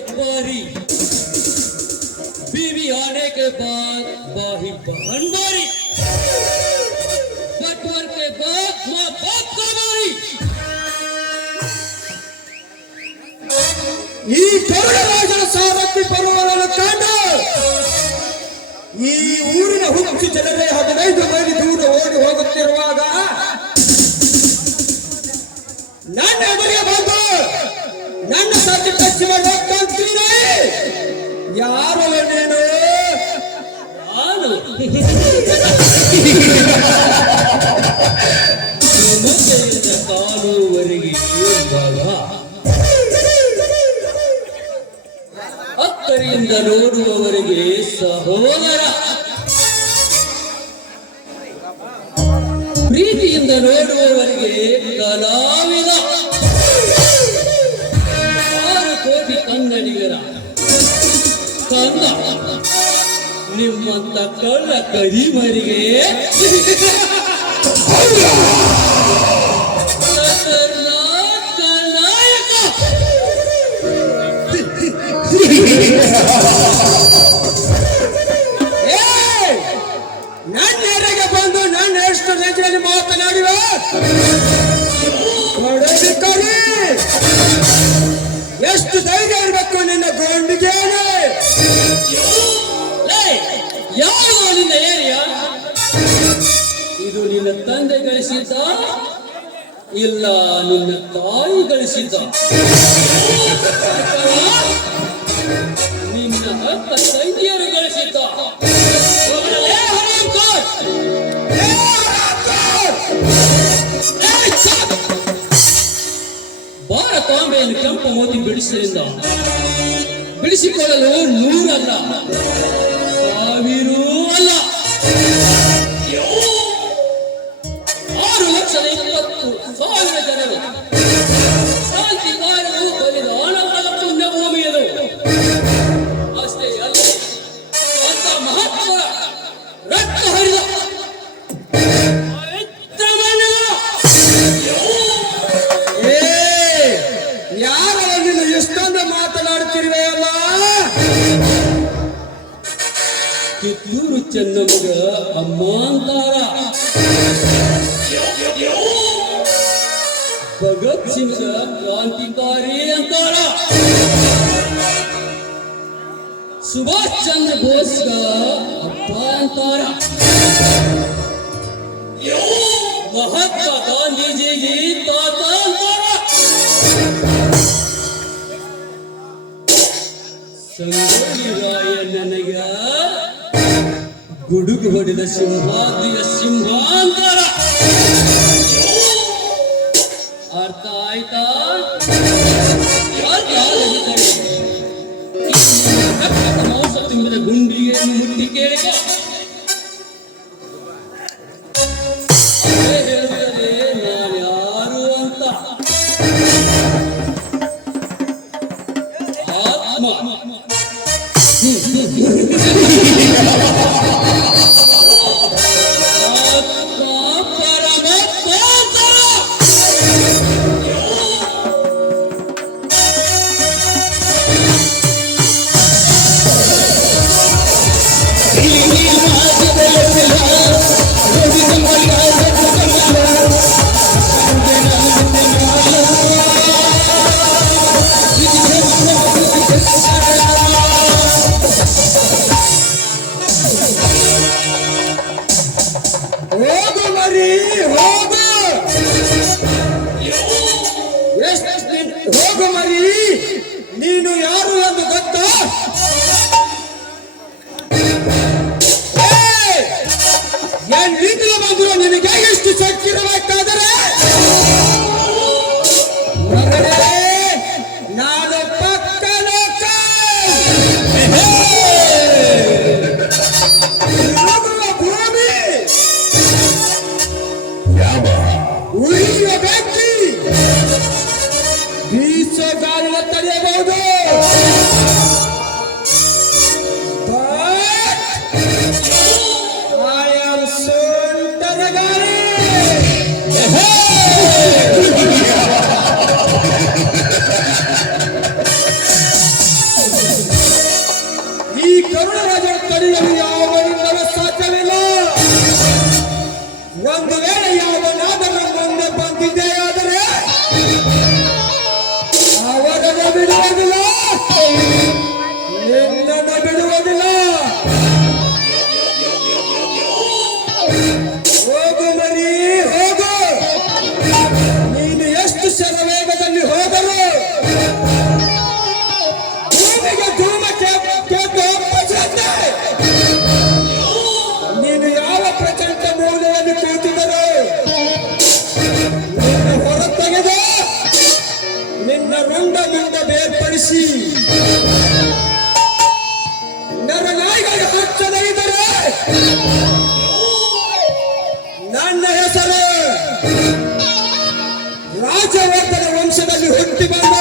एक बारी बीवी आने के बाद बाही बहन बारी बटवर के बाद माँ बाप का बारी ಈ ಗರುಡ ರಾಜನ ಸಾರಥಿ ಬರುವವರನ್ನು ಕಂಡು ಈ ಊರಿನ ಹುಚ್ಚು ಜನರೇ ಹದಿನೈದು ಮೈಲಿ ದೂರ ಓಡಿ ಹೋಗುತ್ತಿರುವಾಗ ನನ್ನ ಎದುರಿಗೆ ಬಂದು ನನ್ನ ಸತಿ ಟಚ್ ಮಾಡೋಕ್ಕಂತೀನಿ ಯಾರು ನೀನು ನಾನು ಸುಮಂಗಲಿಂದ ಕಾಲುವರೆಗೆ ಇರುವಾಗ ಹತ್ತರಿಂದ ನೋಡುವವರೆಗೆ ಸಹೋದರ ಪ್ರೀತಿಯಿಂದ ನೋಡುವವರಿಗೆ ಕಲಾವಿದ ನಿಮ್ಮಂತ ಕಳ್ಳ ಕರಿಮರಿಗೆ! ನನ್ನ ಎರೆಗೆ ಬಂದು ನನ್ನ ಎಷ್ಟು ನೆಂಚಿನಲ್ಲಿ ಮಾತನಾಡಿವ ಎಷ್ಟು ಧೈರ್ಯ ಇರಬೇಕು ನಿನ್ನ ಗೋಂಡಿಗೆ ಯಾವುದು ನಿನ್ನ ಏರಿಯಾ? ಇದು ನಿನ್ನ ತಂದೆ ಗಳಿಸಿದ್ದ? ಇಲ್ಲ, ನಿನ್ನ ತಾಯಿ ಗಳಿಸಿದ್ದ? ನಿನ್ನ ಅಕ್ಕ ತಂಗಿಯರು ಗಳಿಸಿದ್ದ! ಭಾರತಾಂಬೆಯನ್ನು ಕೆಂಪು ಮೋದಿ ಬಿಡಿಸಿರಿಂದ ಬಿಡಿಸಿಕೊಳ್ಳಲು ನೂರಲ್ಲ. ಕಿತ್ತೂರು ಚೆನ್ನಮ್ಮಗ ಅಮ್ಮ ಅಂತಾರ? ಭಗತ್ ಸಿಂಗ್ ಕ್ರಾಂತಿಕಾರಿ ಅಂತಾರ. ಸುಭಾಷ್ ಚಂದ್ರ ಬೋಸ್ಗ ಅಪ್ಪ ಅಂತಾರ. ಮಹಾತ್ಮ ಗಾಂಧೀಜಿಗೆ ತಾತ ಅಂತಾರ. ಸಂಗೊಳ್ಳಿ ರಾಯ ನನಗ ಗುಡುಗು ಹೊಡೆದ ಸಿಂಹಾದಿಯ ಸಿಂಹಾಂತರ. ಅರ್ಥ ಆಯ್ತಾ? ಮಾಂಸ ತುಂಬಿದ ಗುಂಡಿಗೆಯನ್ನು ಮುಟ್ಟಿ ಕೇಳಿದ ಅದೇ ಹೇಳುತ್ತದೆ ನಾನು ಯಾರು ಅಂತ ಆತ್ಮ ಗರುಡರಾಜ ತಡೆಯಲು ಯಾವ ಸಾಧ್ಯವಿಲ್ಲ. ಒಂದು ವೇಳೆ ದ್ವೇಷಿ ನನ್ನ ನಾಯಿಗೆ ಹಚ್ಚದೇ ಇದ್ದರೆ ನನ್ನ ಹೆಸರು ರಾಜವರ್ಧನ ವಂಶದಲ್ಲಿ ಹುಟ್ಟಿ ಬಂದ